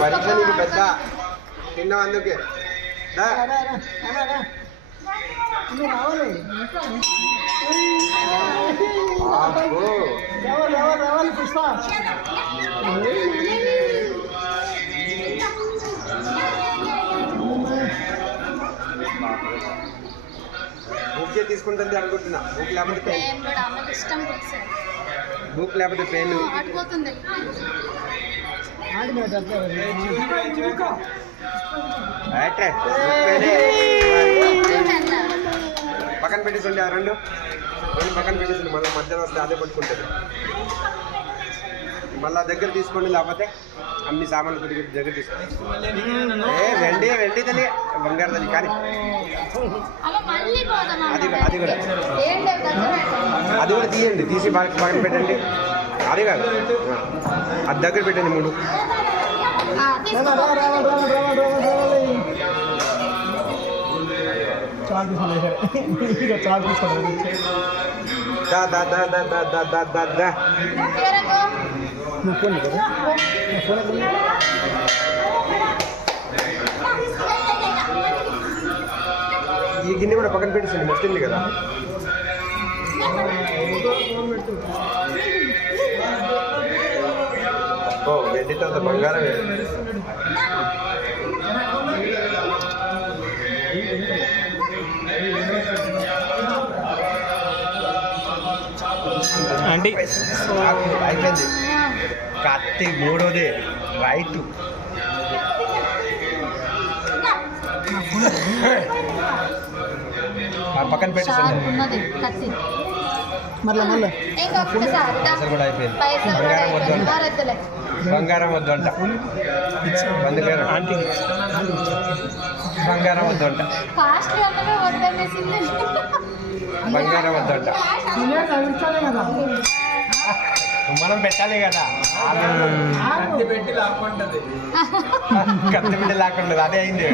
పరీక్ష నీకు పెద్ద తిన్నావు అందుకే రావాలి పుష్ప బుక్కే తీసుకుంటుంది అనుకుంటున్నా. బుక్ లేకపోతే పెయిన్, బుక్ లేకపోతే పెయిన్ పక్కన పెట్టేసండి. ఆ రెండు పక్కన పెట్టేసండి. మళ్ళీ మధ్యాహ్నం వస్తే అదే పట్టుకుంటుంది. మళ్ళీ దగ్గర తీసుకోండి, లేకపోతే అన్ని సామాన్లు కొద్ది దగ్గర తీసుకోండి. వెండి వెండి తల్లి, బంగారు తల్లి. కానీ అది కూడా తీయండి, తీసి పక్కన పెట్టండి. అది కాదు, అది దగ్గర పెట్టండి. మూడు ఈ గిన్నె కూడా పక్కన పెట్టేసింది, మొత్తింది కదా. ఓ వెండి తర్వాత బంగారం. అంటే అయిపోయింది. కత్తి మూడోది రైట్. పక్కన పెట్టేసండి. కూడా అయిపోయింది. బంగారం వద్దంట, బంగారం వద్దంట, బంగారం వద్దంట. మనం పెట్టాలి కదా. కత్తి పెట్టి లాక్కుంటది, అదే అయింది.